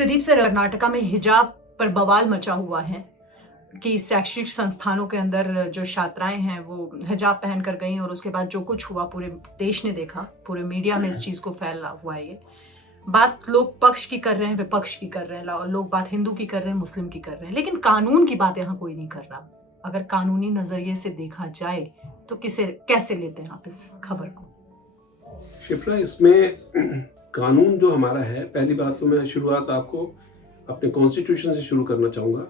Pradeep sir, Karnataka में हिजाब पर बवाल मचा हुआ है कि शैक्षिक संस्थानों के अंदर जो छात्राएं हैं वो हिजाब पहन कर गई और उसके बाद जो कुछ हुआ पूरे देश ने देखा, पूरे मीडिया में इस चीज को फैला हुआ है। ये बात लोग पक्ष की कर रहे हैं, विपक्ष की कर रहे हैं, और लोग बात हिंदू की कर रहे हैं, मुस्लिम की कर रहे हैं, लेकिन कानून की बात यहाँ कोई नहीं कर रहा। अगर कानूनी नजरिए से देखा जाए तो कैसे लेते हैं आप इस खबर को? शिप्रा, इसमें कानून जो हमारा है, पहली बात तो मैं शुरुआत आपको अपने कॉन्स्टिट्यूशन से शुरू करना चाहूँगा।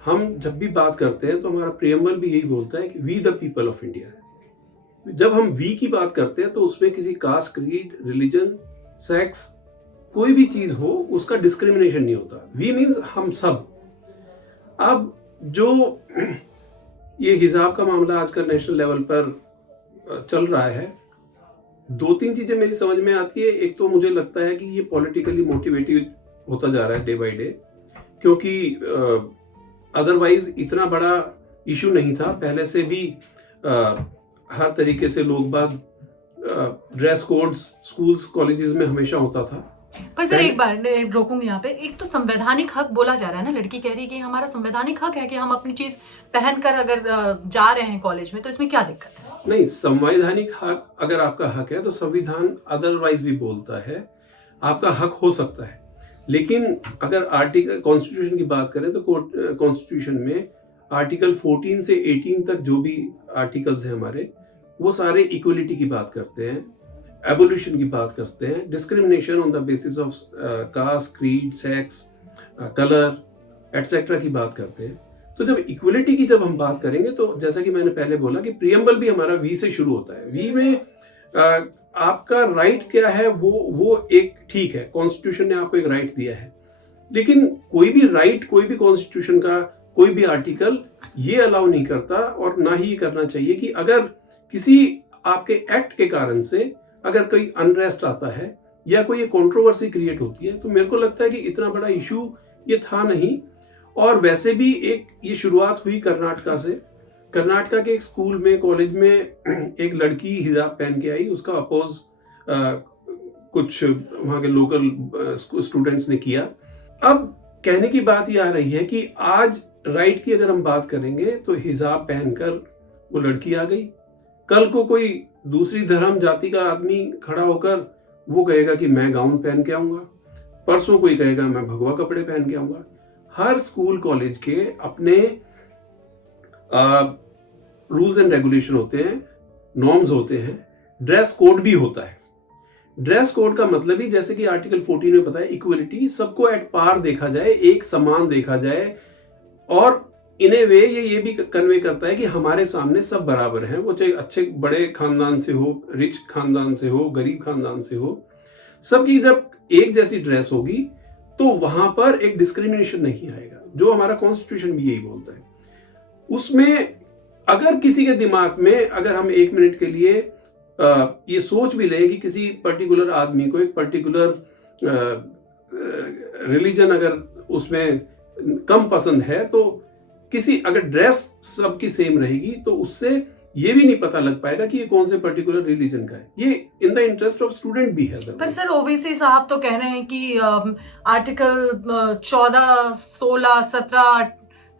हम जब भी बात करते हैं तो हमारा प्रियम्बल भी यही बोलता है कि we the people of India. जब हम वी की बात करते हैं तो उसमें किसी कास्ट, क्रीड, रिलीजन, सेक्स, कोई भी चीज़ हो उसका डिस्क्रिमिनेशन नहीं होता। वी मीन्स हम सब। अब जो ये हिजाब का मामला आजकल नेशनल लेवल पर चल रहा है, दो तीन चीजें मेरी समझ में आती है। एक तो मुझे लगता है कि ये पॉलिटिकली मोटिवेटेड होता जा रहा है डे बाय डे, क्योंकि अदरवाइज इतना बड़ा इशू नहीं था। पहले से भी हर तरीके से लोग बाग ड्रेस कोड्स स्कूल्स कॉलेजेस में हमेशा होता था। पर सर एक बार रोकूंगी यहाँ पे। एक तो संवैधानिक हक बोला जा रहा है ना, लड़की कह रही है कि हमारा संवैधानिक हक है कि हम अपनी चीज पहनकर अगर जा रहे हैं कॉलेज में, तो इसमें क्या दिक्कत है? नहीं, संवैधानिक हक अगर आपका हक है तो संविधान अदरवाइज भी बोलता है आपका हक हो सकता है। लेकिन अगर आर्टिकल कॉन्स्टिट्यूशन की बात करें तो कॉन्स्टिट्यूशन में आर्टिकल 14 से 18 तक जो भी आर्टिकल्स हैं हमारे, वो सारे इक्वलिटी की बात करते हैं, एबोल्यूशन की बात करते हैं, discrimination on the basis of caste, creed, sex, colour etcetera की बात करते हैं। तो जब इक्वलिटी की जब हम बात करेंगे तो जैसा कि मैंने पहले बोला कि प्रियम्बल भी हमारा वी से शुरू होता है। वी में आपका राइट क्या है वो एक ठीक है, कॉन्स्टिट्यूशन ने आपको एक राइट दिया है। लेकिन कोई भी राइट, कोई भी कॉन्स्टिट्यूशन का कोई भी आर्टिकल ये अलाउ नहीं करता, और ना ही करना चाहिए कि अगर किसी आपके एक्ट के कारण से अगर कोई अनरेस्ट आता है या कोई कंट्रोवर्सी क्रिएट होती है, तो मेरे को लगता है कि इतना बड़ा इशू ये था नहीं। और वैसे भी एक ये शुरुआत हुई कर्नाटका से। कर्नाटका के एक स्कूल में, कॉलेज में एक लड़की हिजाब पहन के आई, उसका अपोज कुछ वहाँ के लोकल स्टूडेंट्स ने किया। अब कहने की बात ये आ रही है कि आज राइट की अगर हम बात करेंगे तो हिजाब पहनकर वो लड़की आ गई, कल को कोई दूसरी धर्म जाति का आदमी खड़ा होकर वो कहेगा कि मैं गाउन पहन के आऊंगा, परसों कोई कहेगा मैं भगवा कपड़े पहन के आऊंगा। हर स्कूल कॉलेज के अपने रूल्स एंड रेगुलेशन होते हैं, नॉर्म्स होते हैं, ड्रेस कोड भी होता है। ड्रेस कोड का मतलब ही जैसे कि आर्टिकल 14 में बताया, इक्वलिटी, सबको एट पार देखा जाए, एक समान देखा जाए। और इन ए वे ये भी कन्वे करता है कि हमारे सामने सब बराबर हैं, वो चाहे अच्छे बड़े खानदान से हो, रिच खानदान से हो, गरीब खानदान से हो, सबकी जब एक जैसी ड्रेस होगी तो वहां पर एक डिस्क्रिमिनेशन नहीं आएगा, जो हमारा कॉन्स्टिट्यूशन भी यही बोलता है। उसमें अगर किसी के दिमाग में, अगर हम एक मिनट के लिए ये सोच भी लें कि किसी पर्टिकुलर आदमी को एक पर्टिकुलर रिलीजन अगर उसमें कम पसंद है, तो किसी अगर ड्रेस सबकी सेम रहेगी तो उससे ये भी नहीं पता लग पाएगा कि ये कौन से पर्टिकुलर रिलीजन का है। ये in the interest of student भी है। पर सर ओवैसी साहब तो कह रहे हैं कि आर्टिकल 14, 16, 17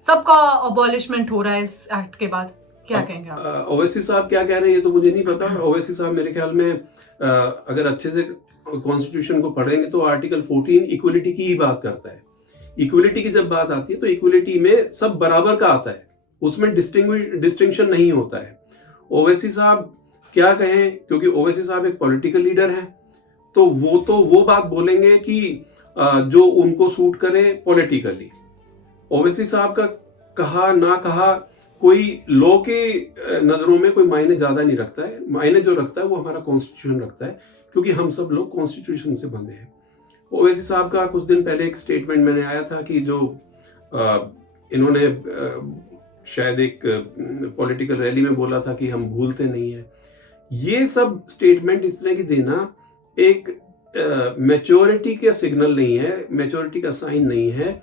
सबका अबॉलिशमेंट हो रहा है इस एक्ट के बाद। क्या कहेंगे आप? ओवैसी साहब क्या कह रहे हैं ये तो मुझे नहीं पता। ओवैसी साहब मेरे ख्याल में अगर अच्छे से कॉन्स्टिट्यूशन को पढ़ेंगे तो आर्टिकल 14 इक्वलिटी की ही बात करता है। इक्वलिटी की जब बात आती है तो इक्वलिटी में सब बराबर का आता है, उसमें डिस्टिंक्शन नहीं होता है। ओवैसी साहब क्या कहें, क्योंकि ओवैसी साहब एक पॉलिटिकल लीडर हैं, तो वो बात बोलेंगे कि जो उनको सूट करे पॉलिटिकली। ओवैसी साहब का कहा ना कहा कोई लॉ के नजरों में कोई मायने ज्यादा नहीं रखता है। मायने जो रखता है वो हमारा कॉन्स्टिट्यूशन रखता है, क्योंकि हम सब लोग कॉन्स्टिट्यूशन से बंधे हैं। ओवैसी साहब का कुछ दिन पहले एक स्टेटमेंट मैंने आया था कि जो इन्होंने शायद एक पॉलिटिकल रैली में बोला था कि हम भूलते नहीं है। ये सब स्टेटमेंट इस तरह की देना एक मैच्योरिटी का सिग्नल नहीं है, मैच्योरिटी का साइन नहीं है,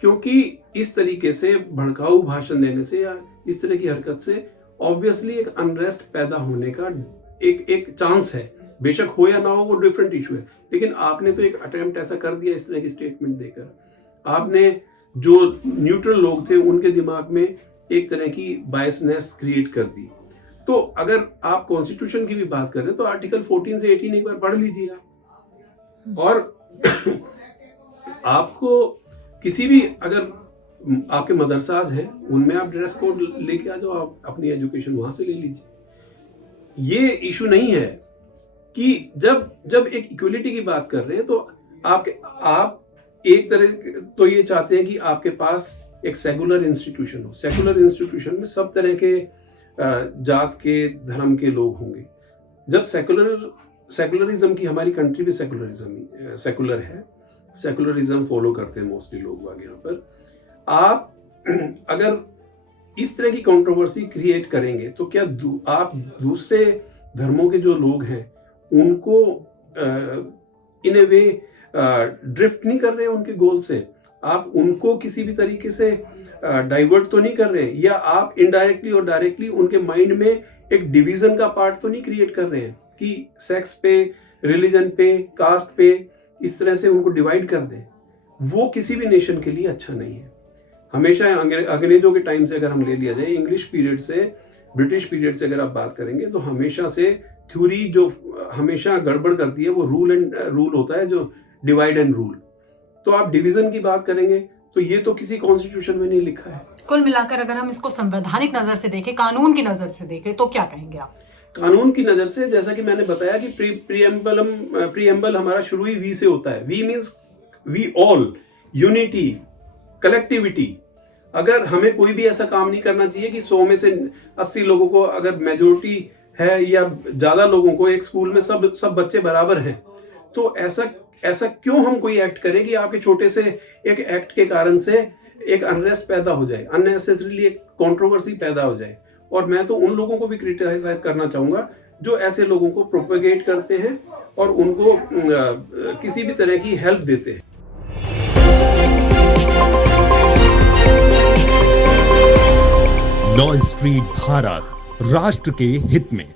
क्योंकि इस तरीके से भड़काऊ भाषण देने से या इस तरह की हरकत से ऑब्वियसली एक अनरेस्ट पैदा होने का एक चांस है। बेशक हो या ना हो वो डिफरेंट इशू है, लेकिन आपने तो एक अटेम्प्ट ऐसा कर दिया इस तरह की स्टेटमेंट देकर। आपने जो न्यूट्रल लोग थे उनके दिमाग में एक तरह की बायसनेस क्रिएट कर दी। तो अगर आप कॉन्स्टिट्यूशन की भी बात कर रहे हैं तो आर्टिकल 14 से 18 एक बार पढ़ लीजिए आप। और आपको किसी भी, अगर आपके मदरसाज हैं उनमें आप ड्रेस कोड लेके आ जाओ, आप अपनी एजुकेशन वहां से ले लीजिए। ये इशू नहीं है कि जब एक इक्वलिटी की बात कर रहे हैं तो आप एक तरह तो ये चाहते हैं कि आपके पास एक सेकुलर इंस्टीट्यूशन हो। सेकुलर इंस्टीट्यूशन में सब तरह के जात के, धर्म के लोग होंगे। जब सेकुलरिज्म की, हमारी कंट्री भी सेकुलर है, सेकुलरिज्म फॉलो करते हैं मोस्टली लोग वगैरह यहाँ पर। आप अगर इस तरह की कंट्रोवर्सी क्रिएट करेंगे तो क्या आप दूसरे धर्मों के जो लोग हैं उनको इन ए वे ड्रिफ्ट नहीं कर रहे हैं उनके गोल से? आप उनको किसी भी तरीके से डाइवर्ट तो नहीं कर रहे हैं, या आप इनडायरेक्टली और डायरेक्टली उनके माइंड में एक डिवीजन का पार्ट तो नहीं क्रिएट कर रहे हैं कि सेक्स पे, रिलीजन पे, कास्ट पे इस तरह से उनको डिवाइड कर दें? वो किसी भी नेशन के लिए अच्छा नहीं है। हमेशा अंग्रेजों के टाइम से अगर हम ले लिया जाए, इंग्लिश पीरियड से, ब्रिटिश पीरियड से अगर आप बात करेंगे तो हमेशा से थ्योरी जो हमेशा गड़बड़ करती है वो रूल होता है, जो डिवाइड एंड रूल। तो आप डिवीजन की बात करेंगे तो ये तो किसी कॉन्स्टिट्यूशन में नहीं लिखा है। कुल मिलाकर अगर हम इसको संवैधानिक नजर से देखें, कानून की नजर से देखें, तो क्या कहेंगे आप? कानून की नजर से, जैसा कि मैंने बताया कि प्रीएम्बल हमारा शुरू ही वी से होता है। We means we all, unity, collectivity. अगर हमें कोई भी ऐसा काम नहीं करना चाहिए कि 100 में से 80 लोगों को, अगर मेजोरिटी है या ज्यादा लोगों को एक स्कूल में सब बच्चे बराबर हैं, तो ऐसा क्यों हम कोई एक्ट करें कि आपके छोटे से एक एक्ट के कारण से एक अनरेस्ट पैदा हो जाए, अननेसेसरीली एक कंट्रोवर्सी पैदा हो जाए। और मैं तो उन लोगों को भी क्रिटिसाइज करना चाहूंगा जो ऐसे लोगों को प्रोपेगेट करते हैं और उनको किसी भी तरह की हेल्प देते हैं। लॉ स्ट्रीट भारत, राष्ट्र के हित में।